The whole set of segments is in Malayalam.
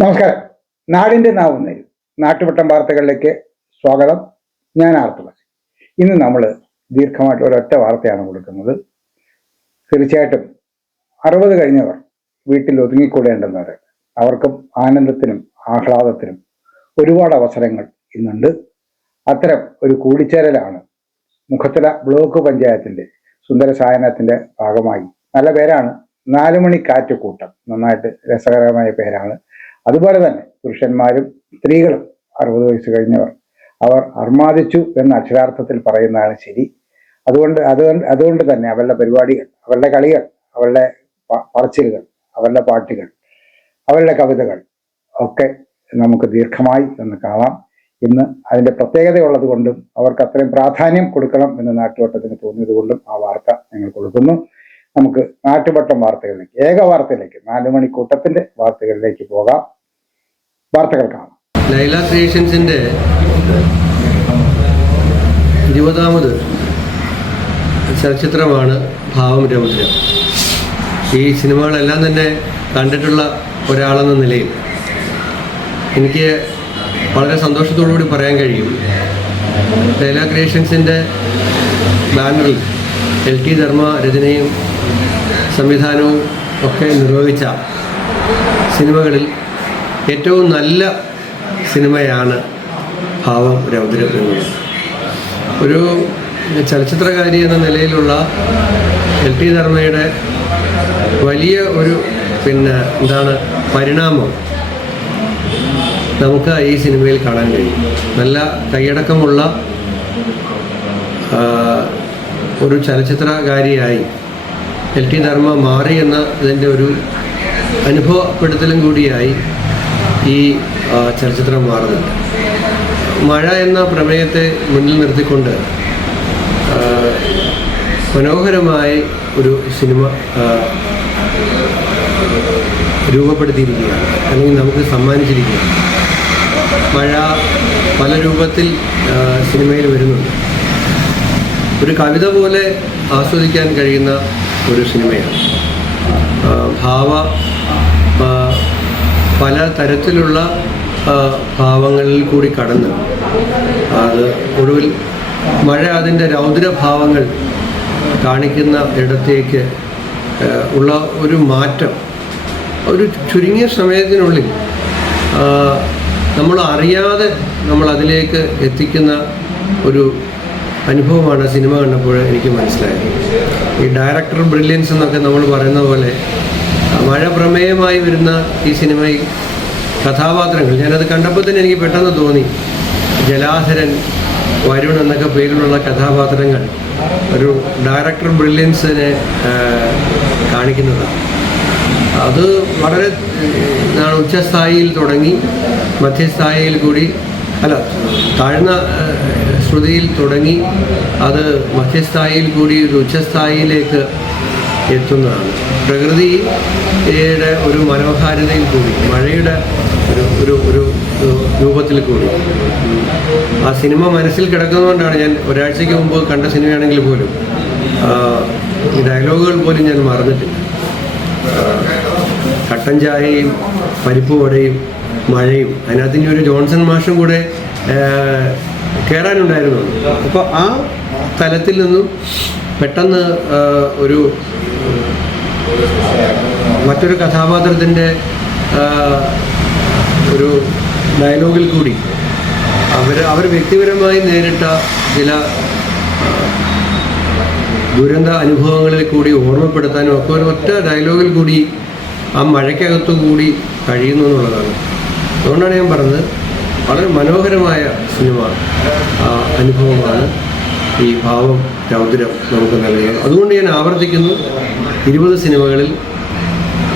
നമസ്കാരം. നാടിന്റെ നാവുന്നേരും നാട്ടുവട്ടം വാർത്തകളിലേക്ക് സ്വാഗതം. ഞാൻ ആർത്തുളസി. ഇന്ന് നമ്മൾ ദീർഘമായിട്ട് ഒരൊറ്റ വാർത്തയാണ് കൊടുക്കുന്നത്. തീർച്ചയായിട്ടും 60 കഴിഞ്ഞവർ വീട്ടിൽ ഒതുങ്ങിക്കൂടേണ്ടുന്നവർ, അവർക്കും ആനന്ദത്തിനും ആഹ്ലാദത്തിനും ഒരുപാട് അവസരങ്ങൾ ഇന്നുണ്ട്. അത്തരം ഒരു കൂടിച്ചേരലാണ് മുഖത്തല ബ്ലോക്ക് പഞ്ചായത്തിന്റെ സുന്ദരസായനത്തിന്റെ ഭാഗമായി. നല്ല പേരാണ്, 4 മണി കാറ്റുകൂട്ടം. നന്നായിട്ട് രസകരമായ പേരാണ്. അതുപോലെ തന്നെ പുരുഷന്മാരും സ്ത്രീകളും 60 വയസ്സ് കഴിഞ്ഞവർ അവർ അർമാദിച്ചു എന്ന അക്ഷരാർത്ഥത്തിൽ പറയുന്നതാണ് ശരി. അതുകൊണ്ട് തന്നെ അവരുടെ പരിപാടികൾ, അവരുടെ കളികൾ, അവരുടെ പറച്ചിലുകൾ, അവരുടെ പാട്ടുകൾ, അവരുടെ കവിതകൾ ഒക്കെ നമുക്ക് ദീർഘമായി ഒന്ന് കാണാം. ഇന്ന് അതിന്റെ പ്രത്യേകതയുള്ളത് കൊണ്ടും അവർക്ക് അത്രയും പ്രാധാന്യം കൊടുക്കണം എന്ന് നാട്ടുവട്ടത്തിന് തോന്നിയത് കൊണ്ടും ആ വാർത്ത ഞങ്ങൾ കൊടുക്കുന്നു. നമുക്ക് നാട്ടുവട്ടം വാർത്തകളിലേക്ക്, ഏക വാർത്തയിലേക്ക്, 4 മണിക്കൂട്ടത്തിന്റെ വാർത്തകളിലേക്ക് പോകാം. വാർത്തകൾ കാണാം. ലൈല ക്രിയേഷൻസിന്റെ 20ാമത് ചലച്ചിത്രമാണ് ഭാവം രൗദ്രം. ഈ സിനിമകളെല്ലാം തന്നെ കണ്ടിട്ടുള്ള ഒരാളെന്ന നിലയിൽ എനിക്ക് വളരെ സന്തോഷത്തോടുകൂടി പറയാൻ കഴിയും, ലൈല ക്രിയേഷൻസിൻ്റെ ബാനറിൽ LT ധർമ്മ രചനയും സംവിധാനവും ഒക്കെ നിർവഹിച്ച സിനിമകളിൽ ഏറ്റവും നല്ല സിനിമയാണ് ഭാവം രൗദ്രം എന്നുള്ളത്. ഒരു ചലച്ചിത്രകാരി എന്ന നിലയിലുള്ള LT ധർമ്മയുടെ വലിയ ഒരു പരിണാമം നമുക്ക് ഈ സിനിമയിൽ കാണാൻ കഴിയും. നല്ല കൈയടക്കമുള്ള ഒരു ചലച്ചിത്രകാരിയായി LT ധർമ്മ മാറി എന്ന ഇതിൻ്റെ ഒരു അനുഭവപ്പെടുത്തലും കൂടിയായി ഈ ചലച്ചിത്രം മാറുന്നുണ്ട്. മഴ എന്ന പ്രമേയത്തെ മുന്നിൽ നിർത്തിക്കൊണ്ട് മനോഹരമായി ഒരു സിനിമ രൂപപ്പെടുത്തിയിരിക്കുകയാണ്, അല്ലെങ്കിൽ നമുക്ക് സമ്മാനിച്ചിരിക്കുകയാണ്. മഴ പല രൂപത്തിൽ സിനിമയിൽ വരുന്നുണ്ട്. ഒരു കവിത പോലെ ആസ്വദിക്കാൻ കഴിയുന്ന ഒരു സിനിമയാണ്. പല തരത്തിലുള്ള ഭാവങ്ങളിൽ കൂടി കടന്ന് അത് ഒടുവിൽ മഴ അതിൻ്റെ രൗദ്രഭാവങ്ങൾ കാണിക്കുന്ന ഇടത്തേക്ക് ഉള്ള ഒരു മാറ്റം ഒരു ചുരുങ്ങിയ സമയത്തിനുള്ളിൽ നമ്മൾ അറിയാതെ നമ്മൾ അതിലേക്ക് എത്തിക്കുന്ന ഒരു അനുഭവമാണ് സിനിമ കണ്ടപ്പോൾ എനിക്ക് മനസ്സിലായത്. ഈ ഡയറക്ടർ ബ്രില്യൻസ് എന്നൊക്കെ നമ്മൾ പറയുന്ന പോലെ മഴ പ്രമേയമായി വരുന്ന ഈ സിനിമയിൽ കഥാപാത്രങ്ങൾ, ഞാനത് കണ്ടപ്പോൾ തന്നെ എനിക്ക് പെട്ടെന്ന് തോന്നി, ജലാധരൻ, വരുൺ എന്നൊക്കെ പേരിലുള്ള കഥാപാത്രങ്ങൾ ഒരു ഡയറക്ടർ ബ്രില്യൻസിനെ കാണിക്കുന്നതാണ്. അത് വളരെ ഉച്ചസ്ഥായിയിൽ തുടങ്ങി മധ്യസ്ഥായിയിൽ കൂടി താഴ്ന്ന ശ്രുതിയിൽ തുടങ്ങി അത് മധ്യസ്ഥായിയിൽ കൂടി ഒരു ഉച്ചസ്ഥായിയിലേക്ക് എത്തുന്നതാണ്. പ്രകൃതിയുടെ ഒരു മനോഹാരിതയിൽ കൂടി, മഴയുടെ ഒരു ഒരു രൂപത്തിൽ കൂടി ആ സിനിമ മനസ്സിൽ കിടക്കുന്നതുകൊണ്ടാണ് ഞാൻ ഒരാഴ്ചയ്ക്ക് മുമ്പ് കണ്ട സിനിമയാണെങ്കിൽ പോലും ഈ ഡയലോഗുകൾ പോലും ഞാൻ മറന്നിട്ടില്ല. കട്ടൻ ചായയും പരിപ്പ് വടയും മഴയും, അതിനകത്ത് ഇനി ഒരു ജോൺസൺ മാഷും കൂടെ കയറാനുണ്ടായിരുന്നു. അപ്പോൾ ആ തലത്തിൽ നിന്നും പെട്ടെന്ന് മറ്റൊരു കഥാപാത്രത്തിൻ്റെ ഒരു ഡയലോഗിൽ കൂടി അവർ വ്യക്തിപരമായി നേരിട്ട ചില ദുരന്ത അനുഭവങ്ങളിൽ കൂടി ഓർമ്മപ്പെടുത്താനും ഒക്കെ ഒരു ഒറ്റ ഡയലോഗിൽ കൂടി ആ മഴയ്ക്കകത്തു കൂടി കഴിയുന്നു എന്നുള്ളതാണ്. അതുകൊണ്ടാണ് ഞാൻ പറഞ്ഞത്, വളരെ മനോഹരമായ സിനിമ അനുഭവമാണ് ഈ ഭാവം രൗദ്രം നമുക്ക് നൽകിയത്. അതുകൊണ്ട് ഞാൻ ആവർത്തിക്കുന്നു, 20 സിനിമകളിൽ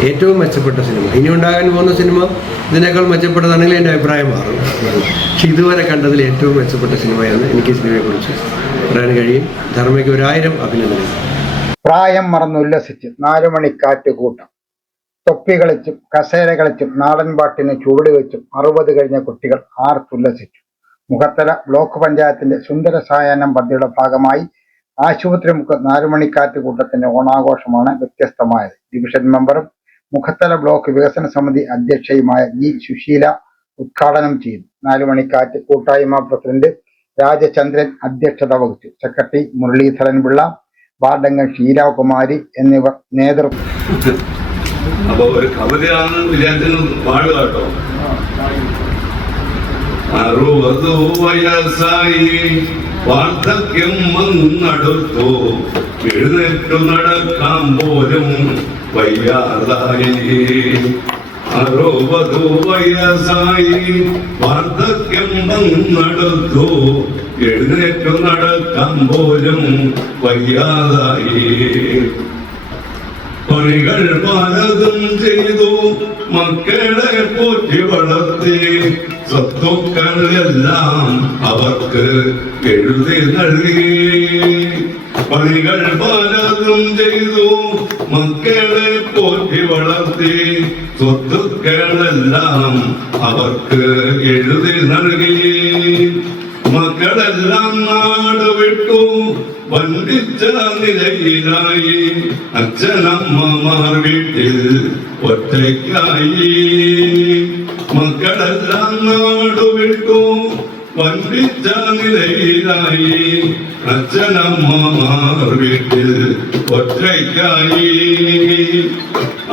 ഏറ്റവും മെച്ചപ്പെട്ട സിനിമ. ഇനി ഉണ്ടാകാൻ പോകുന്ന സിനിമ ഇതിനേക്കാൾ മെച്ചപ്പെട്ടതാണെങ്കിൽ എൻ്റെ അഭിപ്രായം മാറും. പക്ഷെ ഇതുവരെ കണ്ടതിൽ ഏറ്റവും മെച്ചപ്പെട്ട സിനിമയാണ് എനിക്ക് സിനിമയെക്കുറിച്ച് പറയാൻ കഴിയും. ധർമ്മയ്ക്ക് 1000 അഭിനന്ദനങ്ങൾ. പ്രായം മറന്നുല്ലസിച്ച് 4 മണിക്കാറ്റ് കൂട്ടം, തൊപ്പി കളിച്ചും കസേര കളിച്ചും നാടൻ പാട്ടിന് ചുവട് വെച്ചും 60 കഴിഞ്ഞ കുട്ടികൾ ആർത്തുല്ലസിച്ചു. മുഖത്തല ബ്ലോക്ക് പഞ്ചായത്തിന്റെ സുന്ദര സായാഹ്നം പദ്ധതിയുടെ ഭാഗമായി ആശുപത്രി മുക്ക് 4 മണിക്കാറ്റ് കൂട്ടത്തിന്റെ ഓണാഘോഷമാണ് വ്യത്യസ്തമായത്. ഡിവിഷൻ മെമ്പറും മുഖത്തല ബ്ലോക്ക് വികസന സമിതി അധ്യക്ഷയുമായ ജി സുശീല ഉദ്ഘാടനം ചെയ്തു. നാലുമണിക്കാറ്റ് കൂട്ടായ്മ പ്രസിഡന്റ് രാജചന്ദ്രൻ അധ്യക്ഷത വഹിച്ചു. സെക്രട്ടറി മുരളീധരൻ പിള്ള, വാർഡംഗം ഷീലാകുമാരി എന്നിവർ നേതൃത്വം. അപ്പൊ ഒരു കവിതയാണെന്ന് വിചാരിച്ചത് പാടുക കേട്ടോ. 60 വയസ്സായി വാർദ്ധക്യം വന്നടുത്തു, എഴുന്നേറ്റു നടക്കാൻ പോലും വയ്യാതായി. 60 വയസ്സായി വാർദ്ധക്യം വന്നടുത്തു, എഴുന്നേറ്റു നടക്കാൻ പോലും വയ്യാതായി. പണികൾ പലതും ചെയ്തു, മക്കളെ പോറ്റി വളർത്തി, സ്വത്തുക്കൾ എല്ലാം അവർക്ക് എഴുതി നൽകി. പണികൾ പലതും ചെയ്തു, മക്കളെ പോറ്റി വളർത്തി, സ്വത്തുക്കളെല്ലാം അവർക്ക് എഴുതി നൽകി. മക്കളെല്ലാം നാട് വിട്ടു വന്ദിച്ച നിലയിലായി, അച്ഛനമ്മമാർ വീട്ടിൽ ഒറ്റയ്ക്കായി. മക്കളെല്ലാം നാട് വിട്ടു വന്ദിച്ച നിലയിലായി, അച്ഛനമ്മമാർ വീട്ടിൽ ഒറ്റയ്ക്കായി.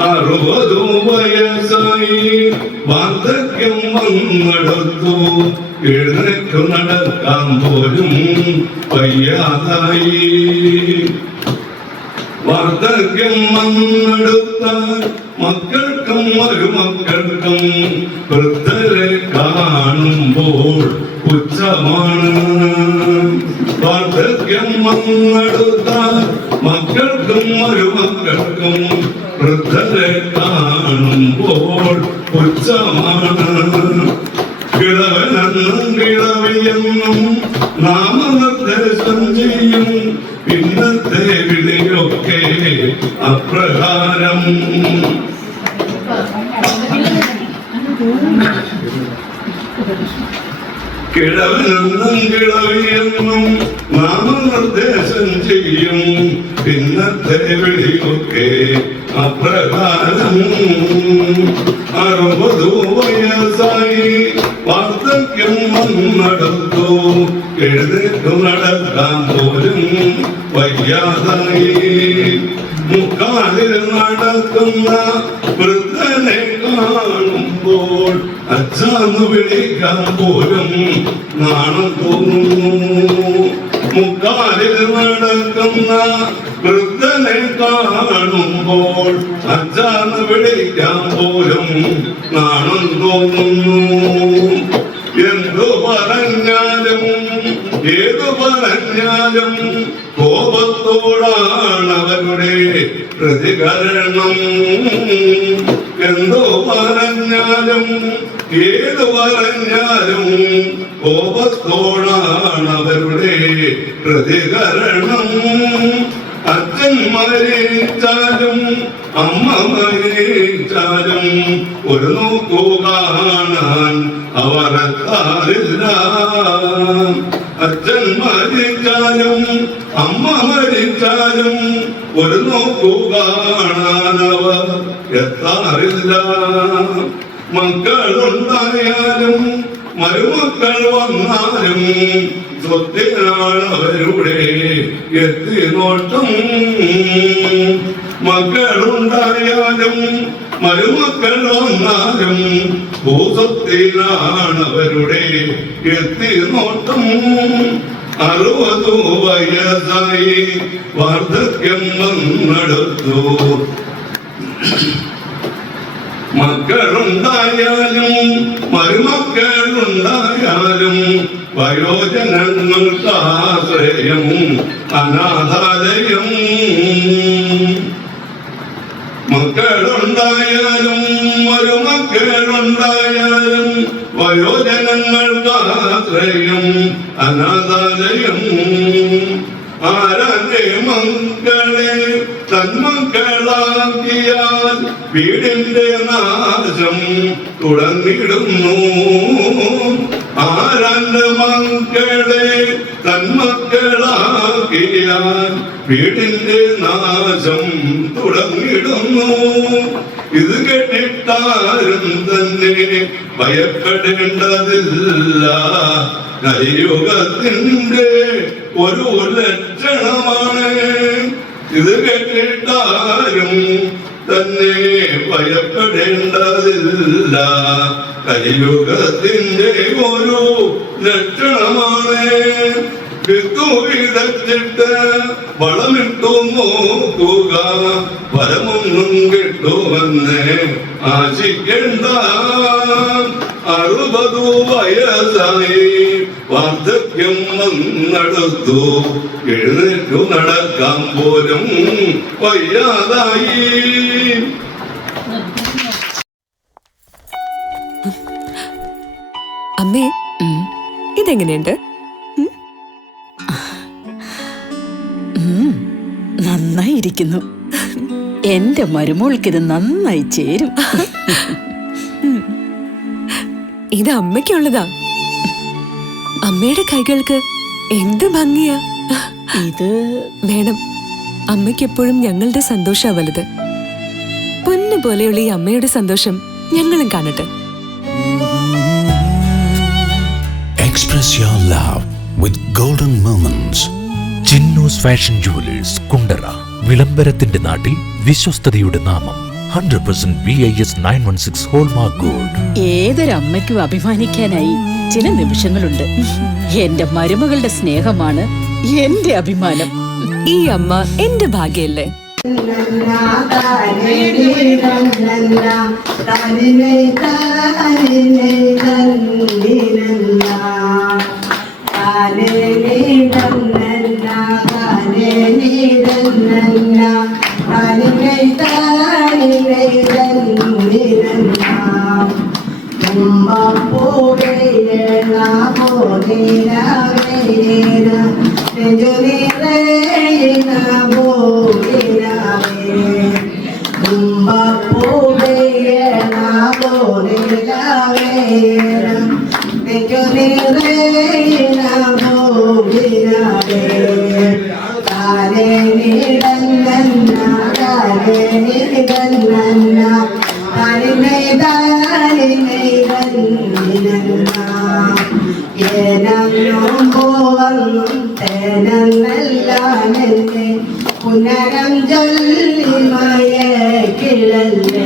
60 വയസ്സായി വാർദ്ധക്യം വന്നടുത്തു, എഴുന്നേറ്റു നടക്കാൻ പോലും വയ്യാതായി. വാർദ്ധക്യം വന്നെടുത്താൽ മക്കൾക്കും മരുമക്കൾക്കും വൃദ്ധരെ കാണുമ്പോൾ പുച്ഛമാണ്. വാർദ്ധക്യം വന്നെടുത്താൽ മക്കൾക്കും മരുമക്കൾക്കും വൃദ്ധരെ കാണുമ്പോൾ പുച്ഛമാണ്. കിളവനെന്നും കിളവിയെന്നും നാമനിർദ്ദേശം ചെയ്യും, ഇന്നത്തെ വിളിയൊക്കെ അപ്രകാരം. കിളവനെന്നും കിളവിയെന്നും നാമനിർദ്ദേശം ചെയ്യും, ഇന്നത്തെ വിളിയൊക്കെ അപ്രകാരം. 60 വയസ്സായി വാർദ്ധക്യം വന്നടുത്തു, എഴുന്നേറ്റു നടക്കാൻ പോലും വയ്യാതായി. മുക്കാലിൽ നടക്കുന്ന വൃദ്ധനെ കാണുമ്പോൾ അച്ഛന്ന് വിളിക്കാൻ പോലും നാണം തോന്നുന്നു. മുക്കാലിൽ നടക്കുന്ന വൃദ്ധനെ കാണുമ്പോൾ അച്ഛന്ന് വിളിക്കാൻ പോലും നാണം തോന്നുന്നു. എന്തു പറഞ്ഞാലും ഏതു പറഞ്ഞാലും കോപത്തോടാണ് അവരുടെ പ്രതികരണം. എന്തോ പറഞ്ഞാലും ഏതു പറഞ്ഞാലും കോപത്തോടാണ് അവരുടെ പ്രതികരണം. അച്ഛൻ മരിച്ചാലും അമ്മ മരിച്ചാലും ഒരു നോക്കു കാണാൻ അവർ എത്താറില്ല. അച്ഛൻ മരിച്ചാലും അമ്മ മരിച്ചാലും ഒരു നോക്കു കാണാൻ അവർ എത്താറില്ല. മക്കളുണ്ടായാലും മരുമക്കൾ വന്നാലും സ്വത്തിനാണ് അവരുടെ എത്തിനോട്ടം. മക്കളുണ്ടായാലും മരുമക്കൾ വന്നാലും ഭൂസ്വത്തിനാണ് അവരുടെ എത്തിനോട്ടം. 60 വയസ്സായി വാർദ്ധക്യം വന്നടുത്തു, മക്കളുണ്ടായാലും മരുമക്കളുണ്ടായാലും വയോജനങ്ങൾക്ക് ആശ്രയം അനാഥാലയം. മക്കളുണ്ടായാലും മരുമക്കളുണ്ടായാലും വയോജനങ്ങൾക്ക് ആശ്രയം അനാഥാലയം. ആരാന്റെ മക്കളെ തന്മക്കളാക്കിയാൽ വീടിന്റെ നാശം തുടങ്ങിടുന്നു. ആരാന്റെ മക്കളെ തന്മക്കളാക്കിയാൽ വീടിന്റെ നാശം തുടങ്ങിടുന്നു. ഇത് കേട്ടിട്ടാരും തന്നെ ഭയപ്പെടേണ്ടതില്ല. കലിയുഗത്തിന്റെ ഒരു ലക്ഷണമാണ്. ഇത് കേട്ടിട്ടാരും തന്നെ ഭയപ്പെടേണ്ടതില്ല. കലിയുഗത്തിന്റെ ഒരു ലക്ഷണമാണ്. വിത്തു വിതച്ചിട്ട് വളമിട്ടു നോക്കുക, ഫലമൊന്നും കിട്ടുമെന്ന് ആശിക്കേണ്ട. 60 വയസ്സായി വാർദ്ധക്യം വന്നടുത്തു, എഴുന്നേറ്റു നടക്കാൻ പോലും വയ്യാതായി. അമ്മേ, ഇതെങ്ങനെയുണ്ട്? നന്നായിരിക്കുന്നു. എന്റെ മരുമോൾക്കിത് നന്നായി ചേരും. ഇത് അമ്മയ്ക്കുള്ളതാ. അമ്മയുടെ കൈകൾക്ക് എന്ത് ഭംഗിയാ. ഇത് വേണം. അമ്മയ്ക്ക് എപ്പോഴും ഞങ്ങളുടെ സന്തോഷാ വലുത്. പൊന്നു പോലെയുള്ള ഈ അമ്മയുടെ സന്തോഷം ഞങ്ങളും കാണട്ടെ. Express your love with golden moments. Chinnus fashion jewellers Kundara. വിളംബരത്തിന്റെ നാട്ടിൽ വിശ്വസ്തയുടെ നാമം. 100% BIS 916 ഹോൾമാർക്ക് ഗോൾഡ്. ഏതൊരമ്മയ്ക്കും അഭിമാനിക്കാനായി ചില നിമിഷങ്ങളുണ്ട്. എന്റെ മരുമകളുടെ സ്നേഹമാണ് എന്റെ അഭിമാനം. ഈ അമ്മ എന്റെ ഭാഗ്യല്ലേ. പുനരം ചൊല്ലിമയ കിളല്ലേ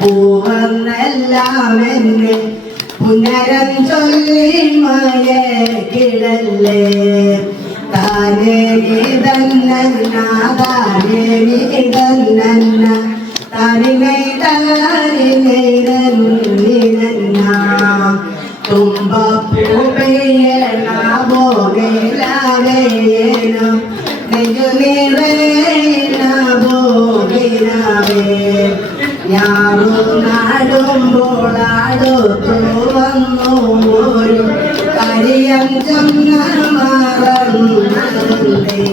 പൂവന്നെല്ലാം എന്നെ പുനരം ചൊല്ലിമയ കിളല്ലേ താനേ നീതന്ന താനേ നീതന്ന താനിനെ താനിനെ തുമ്പൂപ്പയ്യണ ഭോഗിലാവേന നെഞ്ചുനിറേന ഭോഗിലാവേ ഞാനു നാടുമ്പോളാടുത്തു വന്നു ഒരു കരിയം ചെന്ന മറന്നേ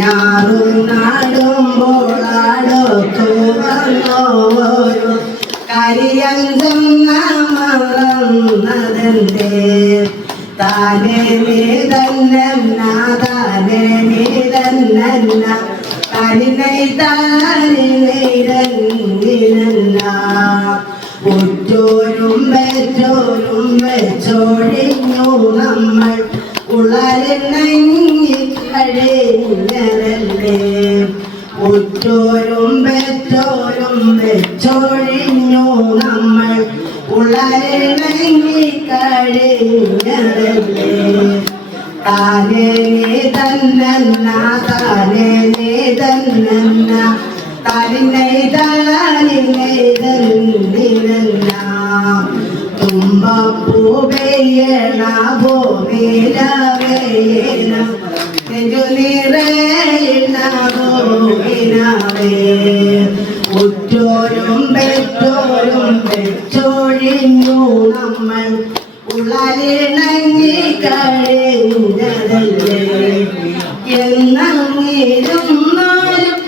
ഞാനു നാടുമ്പോളാടുത്തു വന്നു ഒരു കരിയം ചെന്ന മറന്നതേ താനേ നീതന്ന താനേ നീതന്ന താനിനെ താനിനെ ഉറ്റോരും വെച്ചോരും വെച്ചോടിഞ്ഞു നമ്മൾ ഉളരിണങ്ങി കഴിഞ്ഞതല്ലേ ഉറ്റോരും വെച്ചോരും വെച്ചോടിഞ്ഞു നമ്മൾ ഉളരിണങ്ങി കഴിഞ്ഞതല്ലേ താനേ നീതന്ന താനേ നീതന്ന താനിനെ താനിനെ തുമ്പൂപ്പയ്യണ ഭൂമിയിലവേന നെഞ്ചുനിറേന ഭൂമിയിലവേ ഉറ്റോരും പെറ്റോരും വെച്ചൊഴിഞ്ഞു നമ്മൾ ഉളരിണങ്ങി കഴിഞ്ഞതല്ലേ എന്നിരുന്നാലും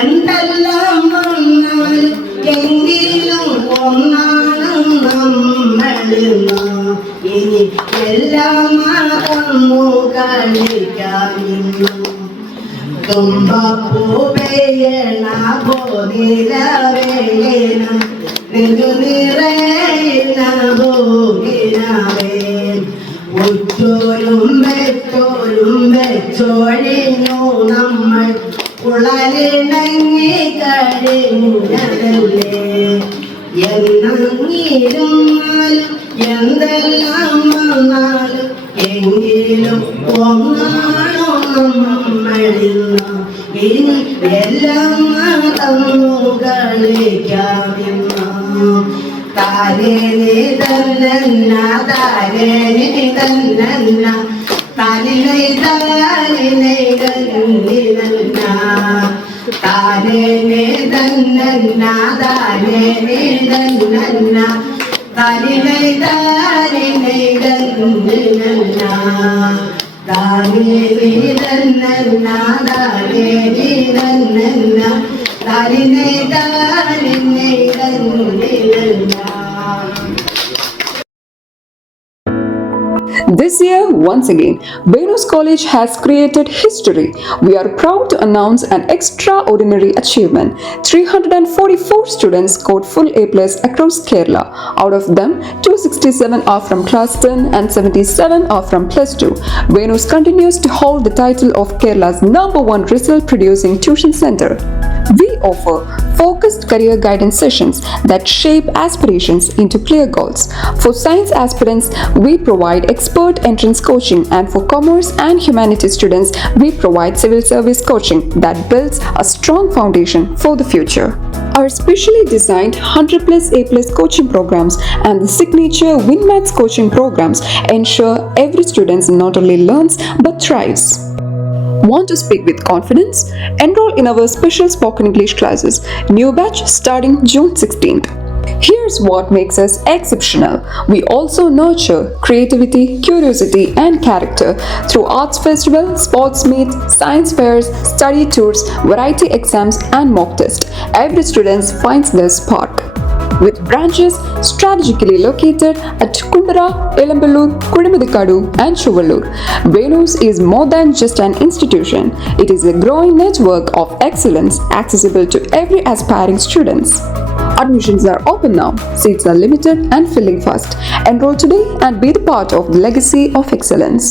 എന്തെല്ലാം വന്നാലും എങ്കിലും ഒന്നാണ് നമ്മളിന്ന് ഇനി എല്ലാം മറന്നു കളിക്കാനിന്നു തുമ്പപ്പൂ പെയ്യണ പോതില വേണ നിറയുന്ന ഭൂമിനാവേ ഉറ്റോരും വെച്ചോഴിഞ്ഞു നമ്മൾ ഉളരിണങ്ങി കഴിഞ്ഞതല്ലേ എന്നിരുന്നാലും എന്തെല്ലാം വന്നാലും എങ്കിലും ഒന്നാണോ നമ്മളിന്ന് ഇനി എല്ലാം തന്നു കളിക്കാമിന്ന് താരേനെ തന്ന താരേനെ തന്ന താലിനെ താലിനെ തന്നിരന്ന താരേനെ തന്ന താരേനെ തന്ന താലിനെ താലിനെ തന്നിരന്ന താലിനെ തന്ന താലിനെ തന്ന താലിനെ താലിനെ തന്നിരന്ന. This year, once again, Venus College has created history. We are proud to announce an extraordinary achievement. 344 students scored full A+ across Kerala. Out of them, 267 are from class 10 and 77 are from plus 2. Venus continues to hold the title of Kerala's #1 result-producing tuition center. We offer focused career guidance sessions that shape aspirations into clear goals. For science aspirants, we provide expert entrance coaching, and for commerce and humanities students, we provide civil service coaching that builds a strong foundation for the future. Our specially designed 100+ A+ coaching programs and the signature WinMaths coaching programs ensure every student not only learns but thrives. Want to speak with confidence? Enroll in our special spoken English classes. New batch starting June 16th. Here's what makes us exceptional. We also nurture creativity, curiosity, and character through arts festival, sports meets, science fairs, study tours, variety exams, and mock tests. Every student finds their spark. With branches strategically located at Kundara, Elamballur, Kudimuthikadu, and Chuvallur, Venus is more than just an institution. It is a growing network of excellence accessible to every aspiring students. Admissions are open now. Seats are limited and filling fast. Enroll today and be the part of the legacy of excellence.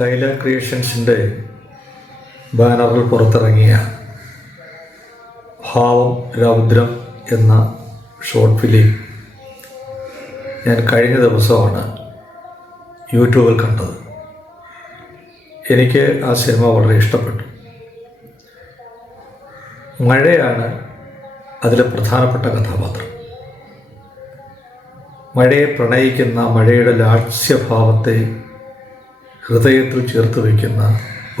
Laila ക്രിയേഷൻസിൻ്റെ ബാനറിൽ പുറത്തിറങ്ങിയ ഭാവം രൗദ്രം എന്ന ഷോർട്ട് ഫിലിം ഞാൻ കഴിഞ്ഞ ദിവസമാണ് യൂട്യൂബിൽ കണ്ടത്. എനിക്ക് ആ സിനിമ വളരെ ഇഷ്ടപ്പെട്ടു. മഴയാണ് അതിലെ പ്രധാനപ്പെട്ട കഥാപാത്രം. മഴയെ പ്രണയിക്കുന്ന, മഴയുടെ ലാസ്യഭാവത്തെ ഹൃദയത്തിൽ ചേർത്ത് വയ്ക്കുന്ന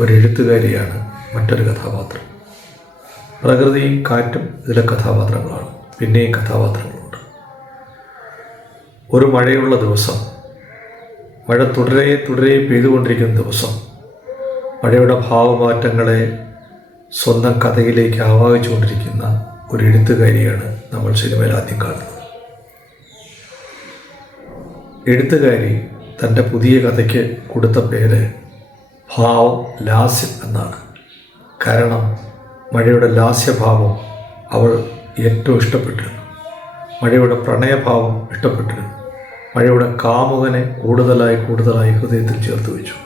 ഒരു എഴുത്തുകാരിയാണ് മറ്റൊരു കഥാപാത്രം. പ്രകൃതിയും കാറ്റും ഇതിലെ കഥാപാത്രങ്ങളാണ്. പിന്നെയും കഥാപാത്രങ്ങളുണ്ട്. ഒരു മഴയുള്ള ദിവസം, മഴ തുടരെ പെയ്തുകൊണ്ടിരിക്കുന്ന ദിവസം, മഴയുടെ ഭാവമാറ്റങ്ങളെ സ്വന്തം കഥയിലേക്ക് ആവാഹിച്ചുകൊണ്ടിരിക്കുന്ന ഒരു എഴുത്തുകാരിയാണ് നമ്മൾ സിനിമയിൽ ആദ്യം കാണുന്നത്. എഴുത്തുകാരി തൻ്റെ പുതിയ കഥയ്ക്ക് കൊടുത്ത പേര് ഭാവം ലാസ്യം എന്നാണ്. കാരണം മഴയുടെ ലാസ്യഭാവം അവൾ ഏറ്റവും ഇഷ്ടപ്പെട്ടിരുന്നു. മഴയുടെ പ്രണയഭാവം ഇഷ്ടപ്പെട്ടിരുന്നു. മഴയുടെ കാമുകനെ കൂടുതലായി ഹൃദയത്തിൽ ചേർത്ത് വെച്ചു.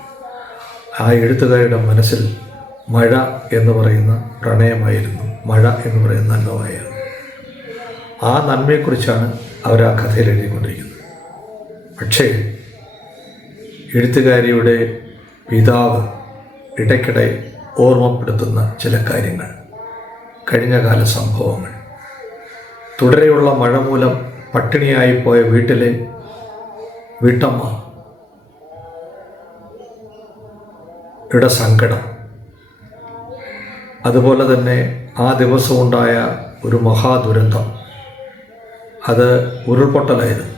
ആ എഴുത്തുകാരുടെ മനസ്സിൽ മഴ എന്ന് പറയുന്ന പ്രണയമായിരുന്നു, മഴ എന്ന് പറയുന്ന നന്മയായിരുന്നു. ആ നന്മയെക്കുറിച്ചാണ് അവർ ആ കഥയിൽ എഴുതിക്കൊണ്ടിരിക്കുന്നത്. പക്ഷേ എഴുത്തുകാരിയുടെ പിതാവ് ഇടയ്ക്കിടെ ഓർമ്മപ്പെടുത്തുന്ന ചില കാര്യങ്ങൾ, കഴിഞ്ഞകാല സംഭവങ്ങൾ, തുടരെയുള്ള മഴ മൂലം പട്ടിണിയായിപ്പോയ വീട്ടിലെ വീട്ടമ്മ യുടെ സങ്കടം, അതുപോലെ തന്നെ ആ ദിവസമുണ്ടായ ഒരു മഹാദുരന്തം, അത് ഉരുൾപൊട്ടലായിരുന്നു.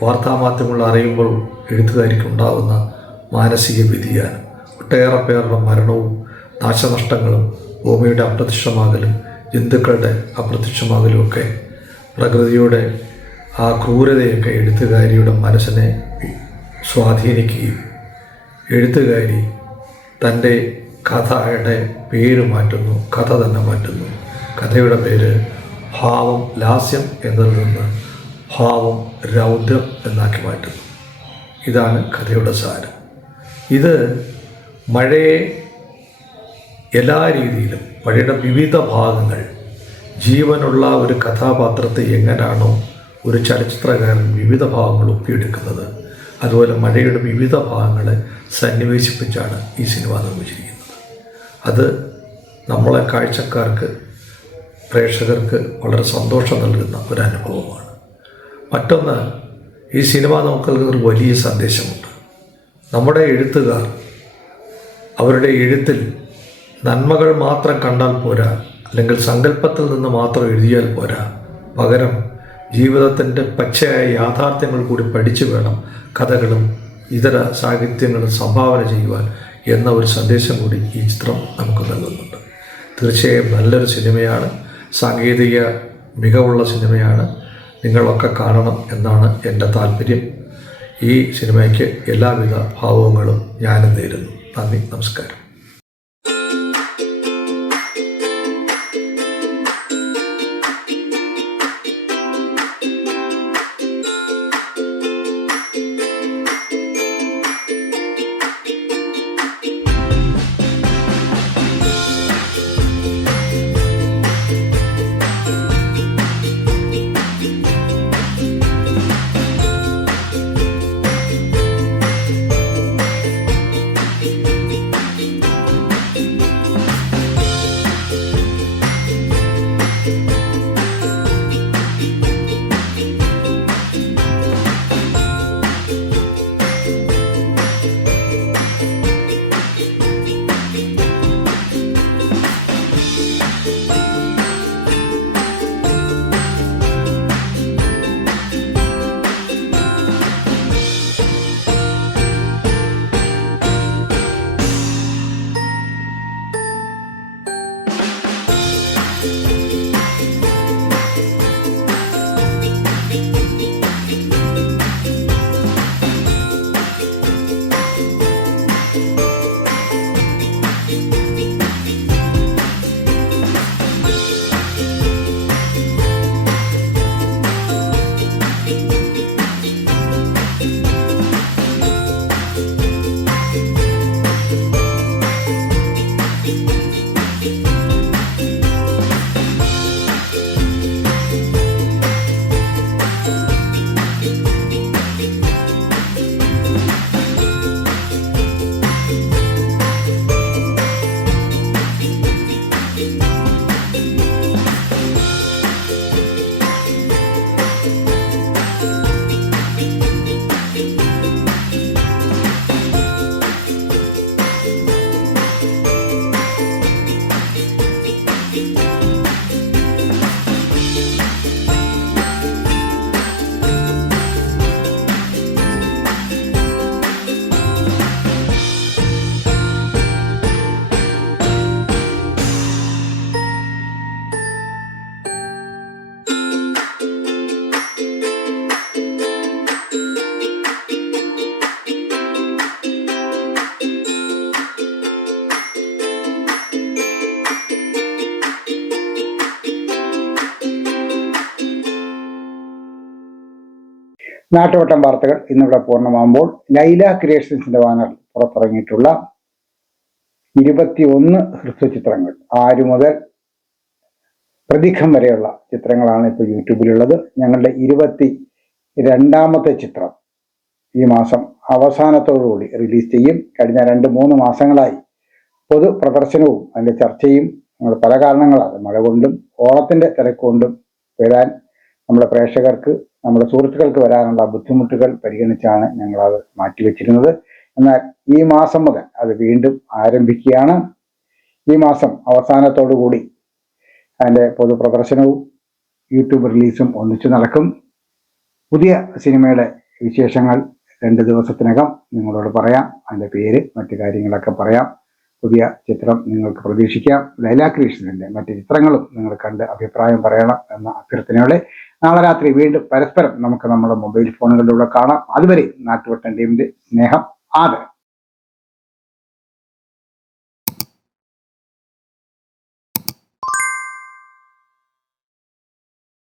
വാർത്താമാധ്യമങ്ങൾ അറിയുമ്പോൾ എഴുത്തുകാരിക്കുണ്ടാകുന്ന മാനസിക വ്യതിയാനം, ഒട്ടേറെ പേരുടെ മരണവും നാശനഷ്ടങ്ങളും, ഭൂമിയുടെ അപ്രത്യക്ഷമാകലും ജന്തുക്കളുടെ അപ്രത്യക്ഷമാകലും ഒക്കെ, പ്രകൃതിയുടെ ആ ക്രൂരതയൊക്കെ എഴുത്തുകാരിയുടെ മനസ്സിനെ സ്വാധീനിക്കുകയും എഴുത്തുകാരി തൻ്റെ കഥയുടെ പേര് മാറ്റുന്നു, കഥ തന്നെ മാറ്റുന്നു. കഥയുടെ പേര് ഭാവം ലാസ്യം എന്നതിൽ നിന്ന് ഭാവം രൗദ്രം എന്നാക്കി മാറ്റുന്നു. ഇതാണ് കഥയുടെ സാരം. ഇത് മഴയെ എല്ലാ രീതിയിലും, മഴയുടെ വിവിധ ഭാഗങ്ങൾ, ജീവനുള്ള ഒരു കഥാപാത്രത്തെ എങ്ങനെയാണോ ഒരു ചലച്ചിത്രകാരൻ വിവിധ ഭാഗങ്ങൾ ഒപ്പിയെടുക്കുന്നത്, അതുപോലെ മഴയുടെ വിവിധ ഭാഗങ്ങളെ സന്നിവേശിപ്പിച്ചാണ് ഈ സിനിമ നിർമ്മിച്ചിരിക്കുന്നത്. അത് നമ്മളെ കാഴ്ചക്കാർക്ക്, പ്രേക്ഷകർക്ക് വളരെ സന്തോഷം നൽകുന്ന ഒരു അനുഭവമാണ്. മറ്റൊന്ന്, ഈ സിനിമ നമുക്ക് നൽകുന്ന ഒരു വലിയ സന്ദേശമുണ്ട്. നമ്മുടെ എഴുത്തുകാർ അവരുടെ എഴുത്തിൽ നന്മകൾ മാത്രം കണ്ടാൽ പോരാ, അല്ലെങ്കിൽ സങ്കല്പത്തിൽ നിന്ന് മാത്രം എഴുതിയാൽ പോരാ, പകരം ജീവിതത്തിൻ്റെ പച്ചയായ യാഥാർത്ഥ്യങ്ങൾ കൂടി പഠിച്ചു വേണം കഥകളും ഇതര സാഹിത്യങ്ങളും സംഭാവന ചെയ്യുവാൻ എന്ന ഒരു സന്ദേശം കൂടി ഈ ചിത്രം നമുക്ക് നൽകുന്നുണ്ട്. തീർച്ചയായും നല്ലൊരു സിനിമയാണ്, സാങ്കേതിക മികവുള്ള സിനിമയാണ്. നിങ്ങളൊക്കെ കാണണം എന്നാണ് എൻ്റെ താല്പര്യം. ഈ സിനിമയ്ക്ക് എല്ലാവിധ ഭാവങ്ങളും ഞാനും നേരുന്നു. നന്ദി, നമസ്കാരം. നാട്ടുവട്ടം വാർത്തകൾ ഇന്നിവിടെ പൂർണ്ണമാകുമ്പോൾ ലൈല ക്രിയേഷൻസിന്റെ ബാനറിൽ പുറത്തിറങ്ങിയിട്ടുള്ള 21 ഹ്രസ്വചിത്രങ്ങൾ 6 മുതൽ പ്രതീകം വരെയുള്ള ചിത്രങ്ങളാണ് ഇപ്പോൾ യൂട്യൂബിലുള്ളത്. ഞങ്ങളുടെ 22ാമത്തെ ചിത്രം ഈ മാസം അവസാനത്തോടുകൂടി റിലീസ് ചെയ്യും. കഴിഞ്ഞ 2-3 മാസങ്ങളായി പൊതു പ്രദർശനവും അതിൻ്റെ ചർച്ചയും നമ്മൾ പല കാരണങ്ങളാൽ മഴ കൊണ്ടും ഓണത്തിൻ്റെ തിരക്കുകൊണ്ടും വരാൻ നമ്മുടെ പ്രേക്ഷകർക്ക് നമ്മുടെ സുഹൃത്തുക്കൾക്ക് വരാനുള്ള ബുദ്ധിമുട്ടുകൾ പരിഗണിച്ചാണ് ഞങ്ങളത് മാറ്റിവെച്ചിരുന്നത്. എന്നാൽ ഈ മാസം മുതൽ അത് വീണ്ടും ആരംഭിക്കുകയാണ്. ഈ മാസം അവസാനത്തോടുകൂടി അതിൻ്റെ പൊതു പ്രദർശനവും യൂട്യൂബ് റിലീസും ഒന്നിച്ചു നടക്കും. പുതിയ സിനിമയുടെ വിശേഷങ്ങൾ 2 ദിവസത്തിനകം നിങ്ങളോട് പറയാം. അതിൻ്റെ പേര് മറ്റു കാര്യങ്ങളൊക്കെ പറയാം. പുതിയ ചിത്രം നിങ്ങൾക്ക് പ്രതീക്ഷിക്കാം. ലൈല ക്രിയേഷൻസിൻ്റെ മറ്റ് ചിത്രങ്ങളും നിങ്ങൾ കണ്ട് അഭിപ്രായം പറയണം എന്ന അഭ്യർത്ഥനയോടെ നാളെ രാത്രി വീണ്ടും പരസ്പരം നമുക്ക് നമ്മുടെ മൊബൈൽ ഫോണുകളിലൂടെ കാണാം. അതുവരെ നാട്ടുവട്ടം ടീമിൻ്റെ സ്നേഹം, ആദരം.